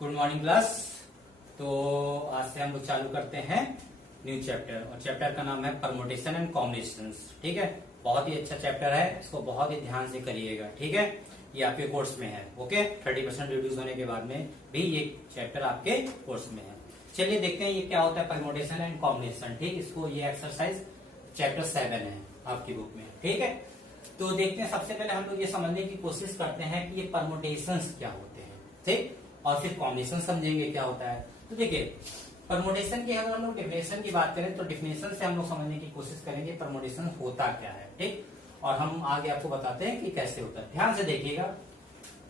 Good morning class. तो आज से हम लोग चालू करते हैं न्यू चैप्टर और चैप्टर का नाम है परमुटेशन एंड कॉम्बिनेशंस। ठीक है, बहुत ही अच्छा चैप्टर है, इसको बहुत ही ध्यान से करिएगा। ठीक है, ये आपके कोर्स में है। ओके, 30% रिड्यूस होने के बाद में भी ये चैप्टर आपके कोर्स में है। चलिए देखते हैं ये क्या होता है परमुटेशन एंड कॉम्बिनेशन। ठीक, इसको ये एक्सरसाइज चैप्टर 7 है आपकी बुक में। ठीक है, तो देखते हैं। सबसे पहले हम लोग ये समझने की कोशिश करते हैं कि ये परमुटेशंस क्या होते हैं। ठीक, और फिर कॉम्बिनेशन समझेंगे क्या होता है। तो देखिए, परमुटेशन की अगर हम लोग डेफिनेशन की बात करें तो डेफिनेशन से हम लोग समझने की कोशिश करेंगे परमुटेशन होता क्या है। ठीक, और हम आगे आपको बताते हैं कि कैसे होता है। ध्यान से देखिएगा,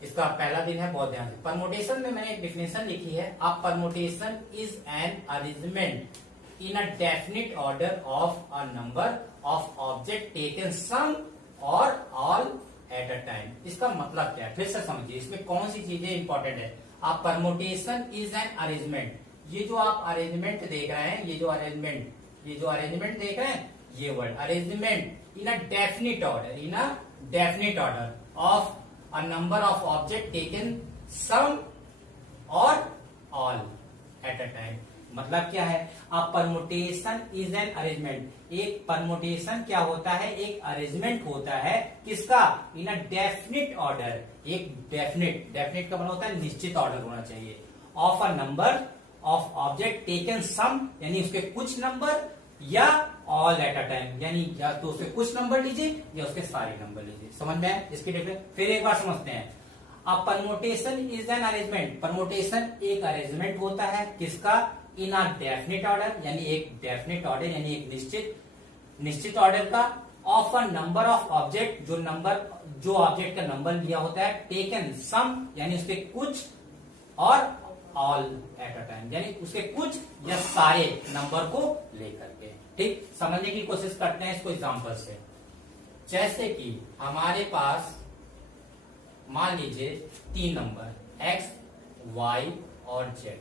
इसका पहला दिन है, बहुत ध्यान से। परमुटेशन में मैंने एक डेफिनेशन लिखी है, a permutation is an arrangement in a definite order of a number of object taken some और ऑल एट अ टाइम। इसका मतलब क्या है, फिर से समझिए, इसमें कौन सी चीजें इंपॉर्टेंट है। A permutation is an arrangement, ये जो आप अरेंजमेंट देख रहे हैं, ये जो अरेंजमेंट देख रहे हैं, ये word arrangement in a definite order of a number of object taken some और ऑल एट अ टाइम। मतलब क्या है, a permutation is an arrangement. एक परमुटेशन क्या होता है, एक अरेंजमेंट होता है, किसका, इन अ डेफिनिट ऑर्डर। एक डेफिनिट का मतलब होता है निश्चित ऑर्डर होना चाहिए, of a number of object taken some, यानी उसके कुछ नंबर, या ऑल एट अ टाइम, यानी या तो उसके कुछ नंबर लीजिए या उसके सारे नंबर लीजिए। समझ में आए इसकी डिफरेंस। फिर एक बार समझते हैं, अब permutation is an arrangement. Permutation एक अरेंजमेंट होता है, किसका, इन अ डेफिनिट ऑर्डर, यानी एक डेफिनिट ऑर्डर, यानी एक निश्चित ऑर्डर का, of a number of object, जो ऑब्जेक्ट का नंबर लिया होता है, टेकन सम, यानी उसके कुछ, और ऑल एट अ टाइम, यानी उसके कुछ या सारे नंबर को लेकर के। ठीक, समझने की कोशिश करते हैं इसको एग्जांपल से। जैसे कि हमारे पास मान लीजिए 3 नंबर x, y और z,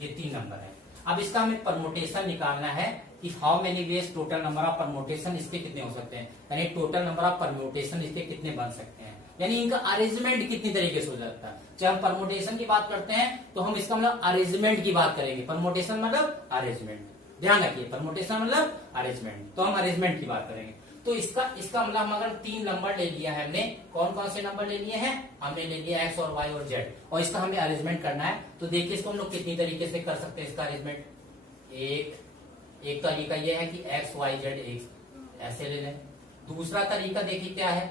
ये 3 नंबर है। अब इसका हमें परमुटेशन निकालना है कि how many ways total number of permutation इसके कितने हो सकते हैं, यानी टोटल नंबर ऑफ परमुटेशन इसके कितने बन सकते हैं, यानी इनका अरेंजमेंट कितनी तरीके से हो जाता है। जब हम परमुटेशन की बात करते हैं तो हम इसका मतलब अरेंजमेंट की बात करेंगे। परमुटेशन मतलब अरेंजमेंट, ध्यान रखिए, परमुटेशन मतलब अरेंजमेंट, तो हम अरेंजमेंट की बात करेंगे। तो इसका मतलब अगर 3 नंबर ले लिया है हमने, कौन कौन से नंबर ले लिए हैं, हमने ले लिया एक्स और वाई और जेड, और इसका हमें अरेंजमेंट करना है। तो देखिए इसको हम लोग कितनी तरीके से कर सकते हैं इसका अरेंजमेंट। एक तरीका यह है कि एक्स वाई जेड एक ऐसे ले लें। दूसरा तरीका देखिए क्या है,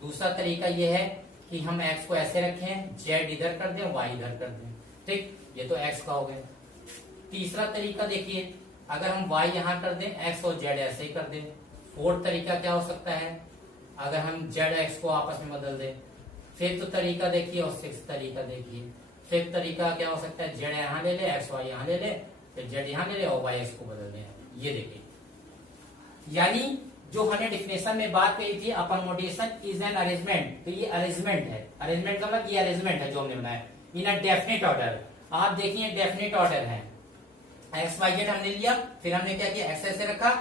दूसरा तरीका यह है कि हम एक्स को ऐसे रखें, जेड इधर कर दें, वाई इधर कर दें। ठीक, ये तो एक्स का हो गया। तीसरा तरीका देखिए, अगर हम वाई यहां कर दें, एक्स और जेड ऐसे ही कर दें। फोर्थ तरीका क्या हो सकता है, अगर हम जेड एक्स को आपस में बदल दें। फिफ्थ तरीका देखिए, और सिक्स तरीका देखिए। फिफ्थ तरीका क्या हो सकता है, जेड यहां ले ले, एक्स वाई यहां ले ले, फिर जेड यहां ले ले और वाई एक्स को बदल दें। ये देखिए, यानी जो हमने डिफिनेशन में बात करी थी, परमुटेशन इज एन अरेंजमेंट, तो ये अरेंजमेंट है। अरेंजमेंट का मतलब ये अरेंजमेंट है जो हमने बनाया इन अ डेफिनिट ऑर्डर। आप देखिए डेफिनिट ऑर्डर है, एक्स वाई जेड हमने लिया, फिर हमने क्या किया, एक्स ऐसे रखा,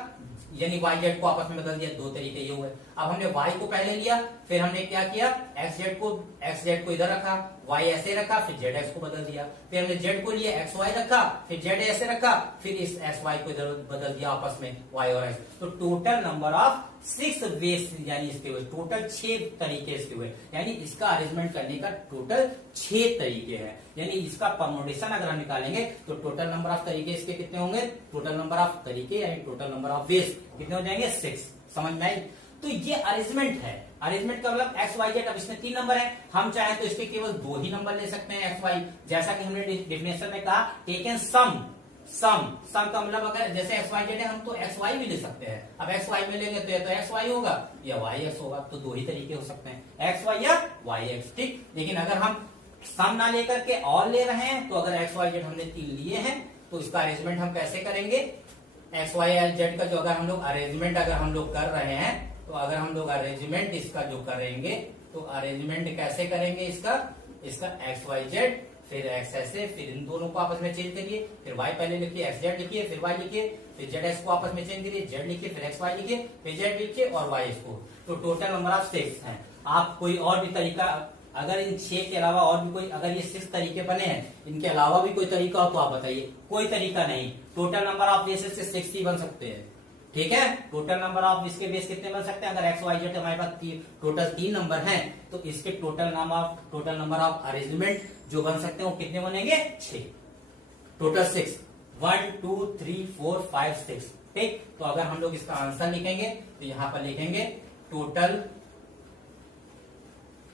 यानी वाई जेड को आपस में बदल दिया। 2 तरीके ये हुए। अब हमने वाई को पहले लिया, फिर हमने क्या किया, एक्स जेड को इधर रखा, वाई ऐसे रखा, फिर जेड एक्स को बदल दिया। फिर हमने जेड को लिया, एक्स वाई रखा, फिर जेड ऐसे रखा, फिर इस एक्स वाई को इधर बदल दिया आपस में, वाई और एक्स। तो टोटल नंबर ऑफ 6 वेज, यानी इसके हुए टोटल 6 तरीके इसके हुए, यानी इसका अरेंजमेंट करने का टोटल 6 तरीके हैं। यानी इसका परमुटेशन अगर हम निकालेंगे तो टोटल नंबर ऑफ तरीके इसके कितने होंगे, टोटल नंबर ऑफ तरीके यानी टोटल नंबर ऑफ वेज कितने हो जाएंगे, 6। समझ में आई। तो ये अरेंजमेंट है। अरेंजमेंट का मतलब एक्स वाई जेड, अब इसमें 3 नंबर है, हम चाहे तो इसके केवल 2 ही नंबर ले सकते हैं एक्स वाई, जैसा कि हमने डेफिनेशन में कहा, टेकन सम का मतलब अगर जैसे एक्स वाई जेड है, हम तो एक्स वाई भी ले सकते हैं। अब एक्स वाई में लेंगे तो या तो एक्स वाई होगा या वाई एक्स होगा, तो 2 ही तरीके हो सकते हैं, एक्स वाई या वाई एक्स। ठीक, लेकिन अगर हम सम ना लेकर के और ले रहे हैं, तो अगर एक्स वाई जेड हमने 3 लिए हैं, तो इसका अरेंजमेंट हम कैसे करेंगे, एक्स वाई जेड का जो अगर हम लोग अरेंजमेंट अगर हम लोग कर रहे हैं, तो अगर हम लोग अरेंजमेंट इसका जो करेंगे, तो अरेंजमेंट कैसे करेंगे इसका एक्स वाई जेड, फिर एक्स ऐसे, फिर इन दोनों को आपस में चेंज करिए, फिर वाई पहले लिखिए, एक्स जेड लिखिए, फिर वाई लिखिए, फिर जेड एक्स को आपस में चेंज करिए, जेड लिखिए, फिर एक्स वाई लिखिए, फिर जेड लिखिए और वाई एक्स को। तो टोटल नंबर ऑफ 6 हैं। आप कोई और भी तरीका अगर इन 6 के अलावा और भी कोई, अगर ये 6 तरीके बने हैं, इनके अलावा भी कोई तरीका हो तो आप बताइए। कोई तरीका नहीं, टोटल नंबर ऑफ बेसिस से 6 ही बन सकते हैं। ठीक है, टोटल नंबर ऑफ इसके बेस कितने बन सकते हैं? अगर एक्स वाई जेड हमारे पास टोटल 3 नंबर हैं तो इसके टोटल नंबर ऑफ अरेंजमेंट जो बन सकते हैं वो कितने बनेंगे? 6, टोटल 6, 1 2 3 4 5 6। ठीक, तो अगर हम लोग इसका आंसर लिखेंगे तो यहां पर लिखेंगे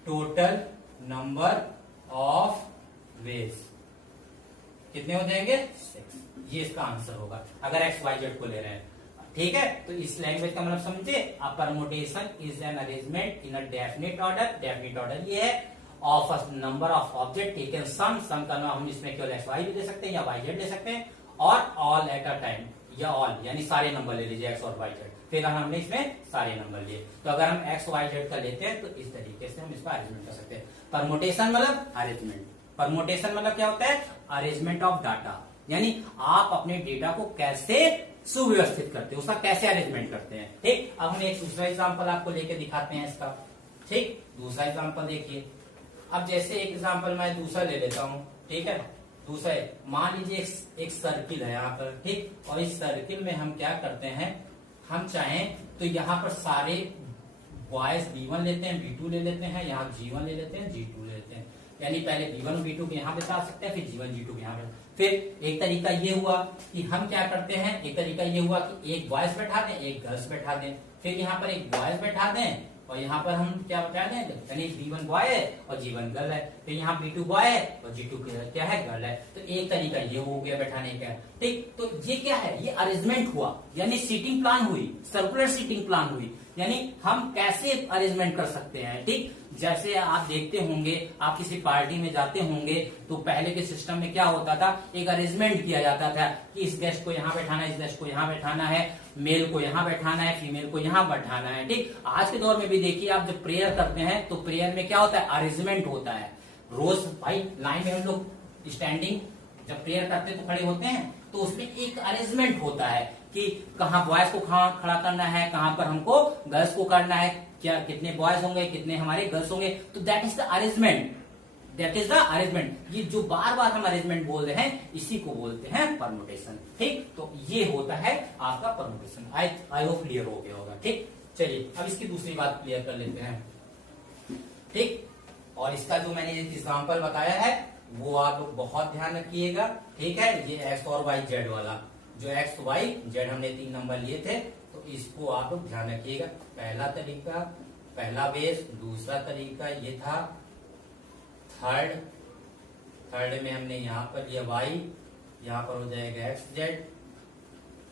टोटल नंबर ऑफ वेज कितने हो जाएंगे? 6। ये इसका आंसर होगा अगर एक्स वाई जेड को ले रहे हैं। ठीक है, तो इस लैंग्वेज का मतलब समझे, a permutation is an arrangement in a definite order. Definite order ये है of a number of object taken some का नाम हम इसमें केवल एक्स वाई भी दे सकते हैं या वाई जेड ले सकते हैं, और ऑल एट अ टाइम या ऑल यानी सारे नंबर ले लीजिए एक्स और वाई जेड। फिर हमने इसमें सारे नंबर लिए, तो अगर हम एक्स वाई जेड का लेते हैं तो इस तरीके से हम इसका अरेंजमेंट कर सकते हैं। परमुटेशन मतलब अरेंजमेंट, परमुटेशन मतलब क्या होता है? अरेंजमेंट ऑफ डाटा, यानी आप अपने डेटा को कैसे सुव्यवस्थित करते हैं, उसका कैसे अरेंजमेंट करते हैं। ठीक, अब हम एक दूसरा एग्जांपल आपको लेके दिखाते हैं इसका। ठीक, दूसरा एग्जांपल देखिए। अब जैसे एक एग्जांपल मैं दूसरा ले लेता हूं। ठीक है, दूसरा मान लीजिए एक सर्किल है यहाँ पर। ठीक, और इस सर्किल में हम क्या करते हैं, हम चाहें तो यहाँ पर सारे बॉयज B1 लेते हैं, B2 ले लेते हैं, यहाँ G1 ले लेते हैं, G2 ले लेते हैं, यानी पहले B1 B2 को यहाँ बैठा सकते हैं, फिर G1 G2 को यहाँ पे। फिर एक तरीका ये हुआ कि हम क्या करते हैं, एक तरीका ये हुआ कि एक बॉयज बैठा दें, एक गर्ल्स बैठा दें, फिर यहाँ पर एक बॉयज बैठा दें और यहाँ पर हम क्या बैठा दें, यानी B1 बॉय है और G1 गर्ल है, फिर यहाँ B2 बॉय है और G2 क्या है, गर्ल है। तो एक तरीका ये हो गया बैठाने का। ठीक, तो ये क्या है, ये अरेंजमेंट हुआ, यानी सीटिंग प्लान हुई, सर्कुलर सीटिंग प्लान हुई, यानी हम कैसे अरेंजमेंट कर सकते हैं। ठीक, जैसे आप देखते होंगे, आप किसी पार्टी में जाते होंगे तो पहले के सिस्टम में क्या होता था, एक अरेंजमेंट किया जाता था कि इस गेस्ट को यहाँ बैठाना है, इस गेस्ट को यहाँ बैठाना है, मेल को यहाँ बैठाना है, फीमेल को यहाँ बैठाना है। ठीक, आज के दौर में भी देखिए, आप जब प्रेयर करते हैं तो प्रेयर में क्या होता है, अरेंजमेंट होता है। रोज भाई लाइन में हम लोग स्टैंडिंग जब प्रेयर करते हैं तो खड़े होते हैं, तो उसमें एक अरेंजमेंट होता है कि कहाँ बॉयज को खड़ा करना है, कहाँ पर हमको गर्ल्स को करना है, क्या कितने बॉयज होंगे, कितने हमारे गर्ल्स होंगे। तो that is the arrangement, that is the arrangement. ये जो बार बार हम अरेंजमेंट बोल रहे हैं इसी को बोलते हैं परमुटेशन। ठीक, तो ये होता है आपका परमुटेशन। आई होप क्लियर हो गया होगा। ठीक, चलिए अब इसकी दूसरी बात क्लियर कर लेते हैं। ठीक, और इसका जो मैंने एग्जाम्पल बताया है वो आप लोग बहुत ध्यान रखिएगा। ठीक है, ये एक्स और वाई जेड वाला, जो एक्स वाई जेड हमने 3 नंबर लिए थे, तो इसको आप लोग ध्यान रखिएगा। पहला तरीका, पहला बेस, दूसरा तरीका ये था, थर्ड में हमने यहाँ पर लिया वाई, यहाँ पर हो जाएगा एक्स जेड,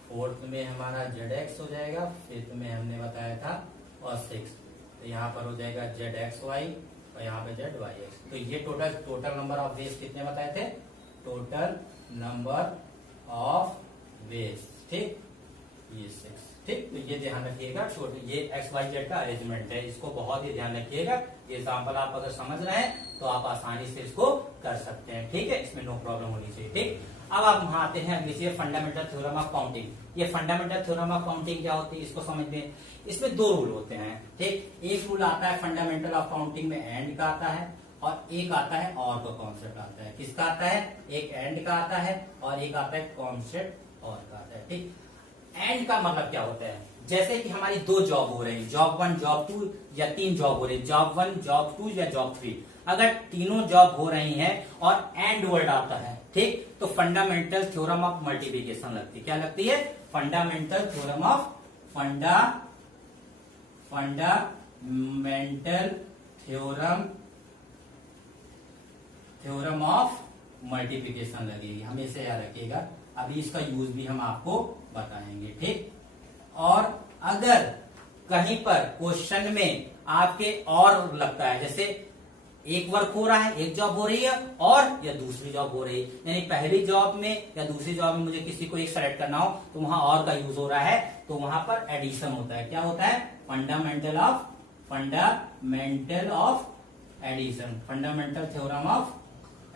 फोर्थ में हमारा जेड एक्स हो जाएगा, फिफ्थ में हमने बताया था और सिक्स, तो यहाँ पर हो जाएगा जेड एक्स वाई और यहाँ पे जेड वाई एक्स। तो ये टोटल नंबर ऑफ वेज कितने बताए थे, टोटल नंबर ऑफ वेज। ठीक, ये 6। ठीक, तो ये ध्यान रखिएगा, ये एक्स वाई जेड का अरेंजमेंट है, इसको बहुत ही ध्यान रखिएगा। ये एग्जाम्पल आप अगर समझ रहे हैं तो आप आसानी से इसको कर सकते हैं। ठीक है, इसमें नो प्रॉब्लम होनी चाहिए। ठीक, अब आप वहां आते हैं अगली फंडामेंटल थ्योरम ऑफ काउंटिंग। ये फंडामेंटल थ्योरम ऑफ काउंटिंग क्या होती है, इसको समझ में। इसमें 2 रूल होते हैं। ठीक, एक रूल आता है फंडामेंटल ऑफ काउंटिंग में एंड का आता है, और एक आता है और का कॉन्सेप्ट आता है। किसका आता है, एक एंड का आता है और एक आता है कॉन्सेप्ट और का आता है। ठीक, एंड का मतलब क्या होता है, जैसे कि हमारी 2 जॉब हो रही है, जॉब 1 जॉब 2 या 3 जॉब हो रही है, जॉब 1 जॉब 2 या जॉब 3, अगर तीनों जॉब हो रही हैं और एंड वर्ड आता है, ठीक, तो फंडामेंटल थ्योरम ऑफ मल्टीप्लिकेशन लगती है। क्या लगती है, fundamental theorem of fundamental theorem of multiplication लगेगी, हमेशा याद रखिएगा। अभी इसका यूज भी हम आपको बताएंगे। ठीक, और अगर कहीं पर क्वेश्चन में आपके और लगता है, जैसे एक वर्क हो रहा है, एक जॉब हो रही है और या दूसरी जॉब हो रही है, यानी पहली जॉब में या दूसरी जॉब में मुझे किसी को एक सेलेक्ट करना हो तो वहां और का यूज हो रहा है, तो वहां पर एडिशन होता है। क्या होता है, fundamental of addition, fundamental theorem of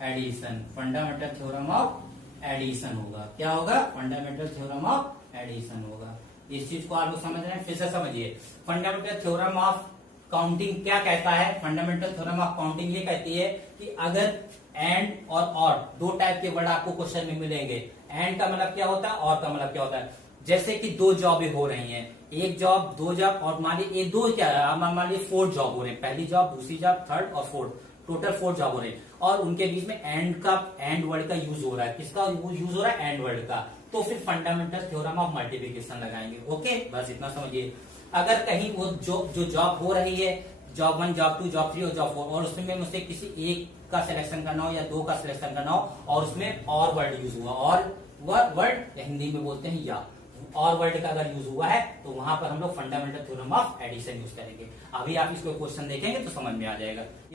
addition, fundamental theorem of addition होगा। क्या होगा, फंडामेंटल थ्योरम ऑफ एडिशन होगा। इस चीज को आप लोग समझ रहे हैं, फिर से समझिए। फंडामेंटल थ्योरम ऑफ काउंटिंग क्या कहता है, फंडामेंटल थ्योरम ऑफ काउंटिंग ये कहती है कि अगर एंड और दो टाइप के वर्ड आपको क्वेश्चन में मिलेंगे। एंड का मतलब क्या होता है, और का मतलब क्या होता है। जैसे कि दो जॉबें हो रही हैं, एक जॉब, दो जॉब, और मान लीजिए दो क्या है, मान लीजिए 4 जॉब हो रहे हैं, पहली जॉब, दूसरी जॉब, थर्ड और फोर्थ, टोटल 4 जॉब हो रहे हैं, और उनके बीच में एंड वर्ड का यूज हो रहा है। किसका यूज हो रहा है, एंड वर्ड का। तो फिर फंडामेंटल थ्योरम ऑफ मल्टीप्लिकेशन लगाएंगे। ओके, बस इतना समझिए। अगर कहीं वो जो जॉब हो रही है, जॉब 1, जॉब 2, जॉब 3 और जॉब 4, और उसमें मुझसे किसी एक का सिलेक्शन करना हो या दो का सिलेक्शन करना हो, और उसमें और वर्ड यूज हुआ, और वर्ड हिंदी में बोलते हैं या, और वर्ड का अगर यूज हुआ है तो वहां पर हम लोग fundamental theorem of addition use करेंगे। अभी आप इसको क्वेश्चन देखेंगे तो समझ में आ जाएगा।